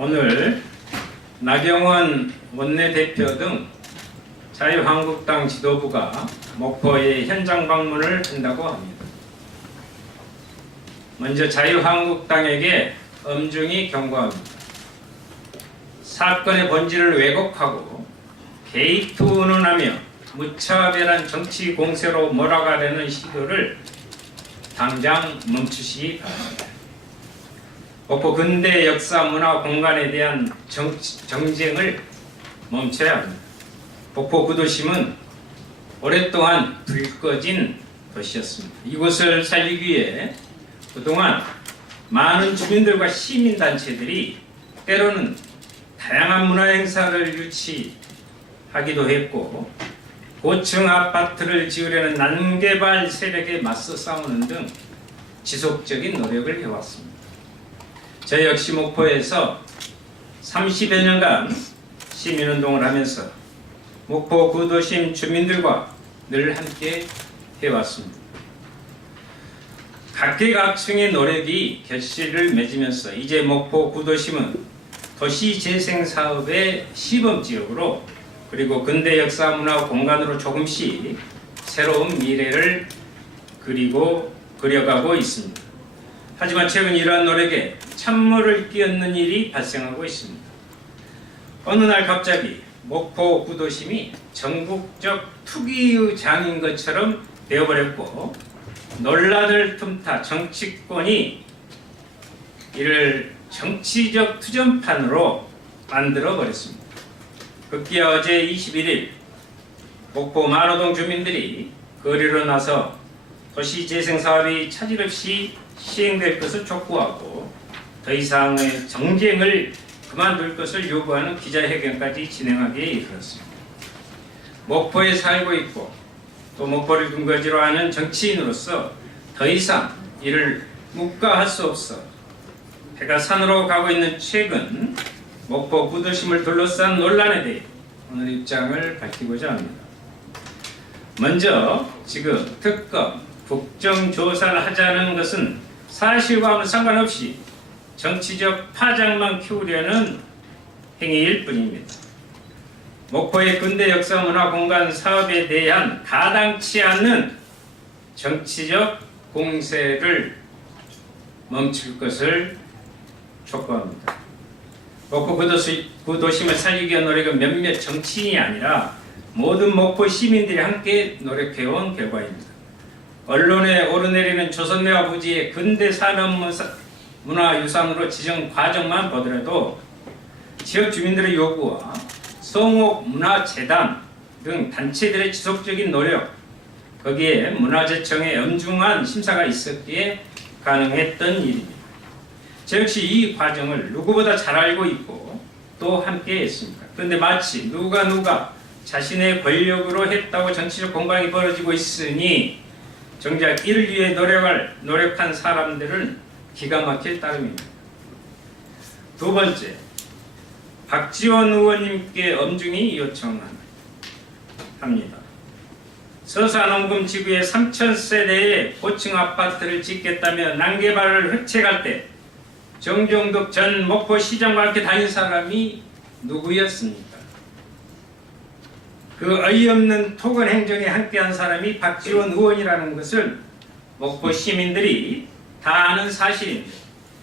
오늘 나경원 원내대표 등 자유한국당 지도부가 목포에 현장 방문을 한다고 합니다. 먼저 자유한국당에게 엄중히 경고합니다. 사건의 본질을 왜곡하고 개입투운하며 무차별한 정치 공세로 몰아가려는 시도를 당장 멈추시기 바랍니다. 목포 근대 역사 문화 공간에 대한 정쟁을 멈춰야 합니다. 목포 구도심은 오랫동안 불 꺼진 도시였습니다. 이곳을 살리기 위해 그동안 많은 주민들과 시민단체들이 때로는 다양한 문화행사를 유치하기도 했고, 고층 아파트를 지으려는 난개발 세력에 맞서 싸우는 등 지속적인 노력을 해왔습니다. 저 역시 목포에서 30여 년간 시민운동을 하면서 목포 구도심 주민들과 늘 함께 해왔습니다. 각계각층의 노력이 결실을 맺으면서 이제 목포 구도심은 도시재생사업의 시범지역으로, 그리고 근대 역사 문화 공간으로 조금씩 새로운 미래를 그려가고 있습니다. 하지만 최근 이러한 노력에 찬물을 끼얹는 일이 발생하고 있습니다. 어느 날 갑자기 목포 구도심이 전국적 투기의 장인 것처럼 되어버렸고, 논란을 틈타 정치권이 이를 정치적 투전판으로 만들어버렸습니다. 급기야 어제 21일 목포 만호동 주민들이 거리로 나서 도시재생사업이 차질 없이 시행될 것을 촉구하고 더 이상의 정쟁을 그만둘 것을 요구하는 기자회견까지 진행하기에 이르렀습니다. 목포에 살고 있고 또 목포를 근거지로 하는 정치인으로서 더 이상 이를 묵과할 수 없어 해가 산으로 가고 있는 최근 목포 구도심을 둘러싼 논란에 대해 오늘 입장을 밝히고자 합니다. 먼저 지금 특검, 국정조사를 하자는 것은 사실과는 상관없이 정치적 파장만 키우려는 행위일 뿐입니다. 목포의 근대 역사 문화 공간 사업에 대한 가당치 않는 정치적 공세를 멈출 것을 촉구합니다. 목포 구도심을 살리기 위한 노력은 몇몇 정치인이 아니라 모든 목포 시민들이 함께 노력해온 결과입니다. 언론에 오르내리는 조선내와 부지의 근대 산업문화유산으로 지정 과정만 보더라도 지역 주민들의 요구와 성옥문화재단 등 단체들의 지속적인 노력, 거기에 문화재청의 엄중한 심사가 있었기에 가능했던 일입니다. 저 역시 이 과정을 누구보다 잘 알고 있고 또 함께 했습니다. 그런데 마치 누가 자신의 권력으로 했다고 정치적 공방이 벌어지고 있으니 정작 이를 위해 노력한 사람들은 기가 막힐 따름입니다. 두 번째, 박지원 의원님께 엄중히 요청합니다. 서산원금 지구에 3,000세대의 고층 아파트를 짓겠다며 난개발을 획책할 때 정종덕 전 목포시장과 함께 다닌 사람이 누구였습니까? 그 어이없는 토건 행정에 함께한 사람이 박지원 의원이라는 것을 목포 시민들이 다 아는 사실인데,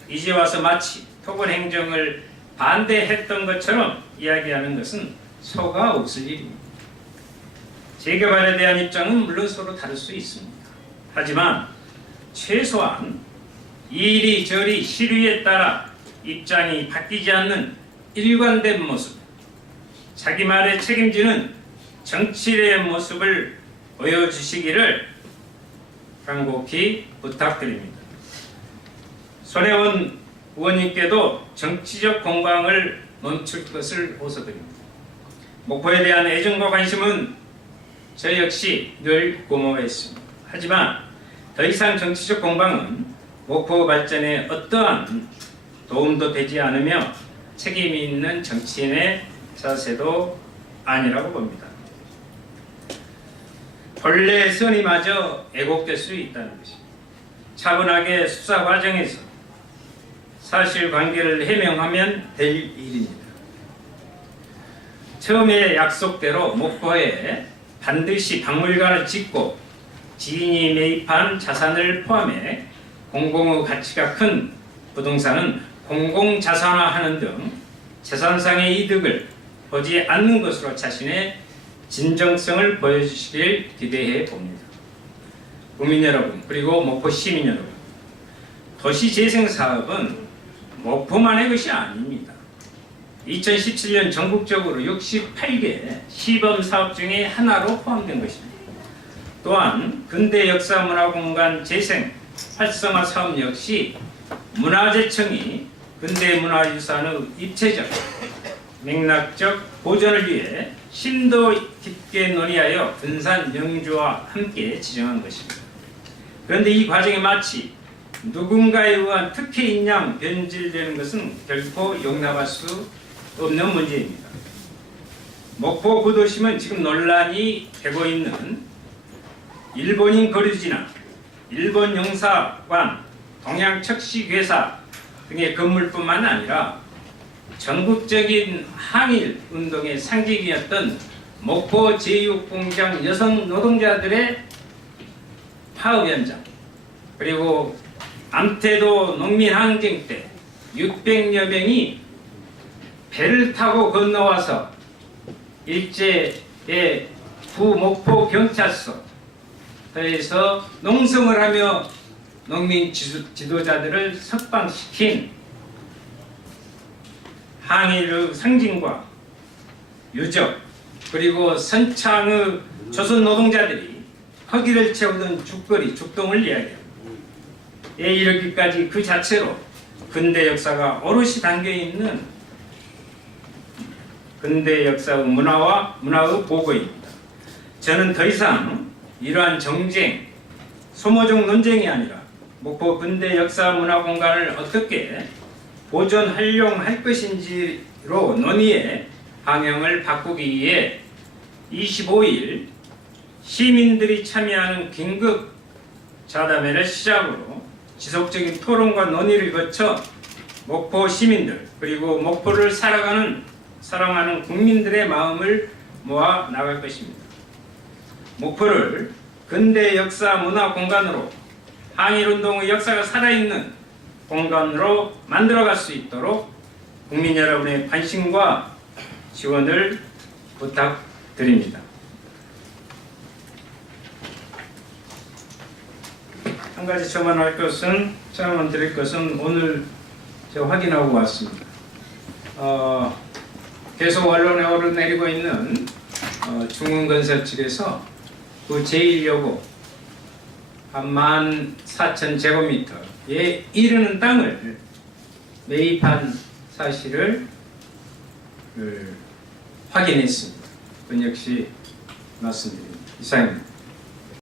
이제 와서 마치 토건 행정을 반대했던 것처럼 이야기하는 것은 소가 없을 일입니다. 재개발에 대한 입장은 물론 서로 다를 수 있습니다. 하지만 최소한 이리저리 시류에 따라 입장이 바뀌지 않는 일관된 모습, 자기 말에 책임지는 정치인의 모습을 보여주시기를 간곡히 부탁드립니다. 손혜원 의원님께도 정치적 공방을 멈출 것을 호소드립니다. 목포에 대한 애정과 관심은 저 역시 늘 고마워했습니다. 하지만 더 이상 정치적 공방은 목포 발전에 어떠한 도움도 되지 않으며 책임 있는 정치인의 자세도 아니라고 봅니다. 본래 선의마저 왜곡될 수 있다는 것입니다. 차분하게 수사 과정에서 사실관계를 해명하면 될 일입니다. 처음에 약속대로 목포에 반드시 박물관을 짓고 지인이 매입한 자산을 포함해 공공의 가치가 큰 부동산은 공공자산화하는 등 재산상의 이득을 보지 않는 것으로 자신의 진정성을 보여주시길 기대해 봅니다. 국민 여러분, 그리고 목포 시민 여러분, 도시재생 사업은 목포만의 것이 아닙니다. 2017년 전국적으로 68개 시범사업 중에 하나로 포함된 것입니다. 또한 근대 역사문화공간 재생 활성화 사업 역시 문화재청이 근대문화유산의 입체적, 맥락적 보존을 위해 심도 깊게 논의하여 분산 영주와 함께 지정한 것입니다. 그런데 이 과정이 마치 누군가에 의한 특혜인 양 변질되는 것은 결코 용납할 수 없는 문제입니다. 목포 구도심은 지금 논란이 되고 있는 일본인 거류지나 일본 영사관, 동양척식회사 등의 건물뿐만 아니라 전국적인 항일 운동의 상징이었던 목포 제6공장 여성 노동자들의 파업 현장, 그리고 암태도 농민항쟁 때 600여 명이 배를 타고 건너와서 일제의 구목포 경찰서에서 농성을 하며 농민 지도자들을 석방시킨 항일의 상징과 유적, 그리고 선창의 조선 노동자들이 허기를 채우던 죽거리, 죽동을 이야기합니다. 이르기까지 그 자체로 근대 역사가 오롯이 담겨있는 근대 역사의 문화와 문화의 보고입니다. 저는 더 이상 이러한 정쟁, 소모적 논쟁이 아니라 목포 근대 역사 문화 공간을 어떻게 보존 활용할 것인지로 논의해 방향을 바꾸기 위해 25일 시민들이 참여하는 긴급 자담회를 시작으로 지속적인 토론과 논의를 거쳐 목포 시민들, 그리고 목포를 사랑하는 국민들의 마음을 모아 나갈 것입니다. 목포를 근대 역사 문화 공간으로, 항일운동의 역사가 살아있는 공간으로 만들어갈 수 있도록 국민 여러분의 관심과 지원을 부탁드립니다. 한 가지 첨언 드릴 것은 오늘 제가 확인하고 왔습니다. 계속 언론에 오르내리고 있는 중흥건설 측에서 그 제1여고 한 14,000제곱미터에 이르는 땅을 매입한 사실을 확인했습니다. 그건 역시 말씀드립니다. 이상입니다.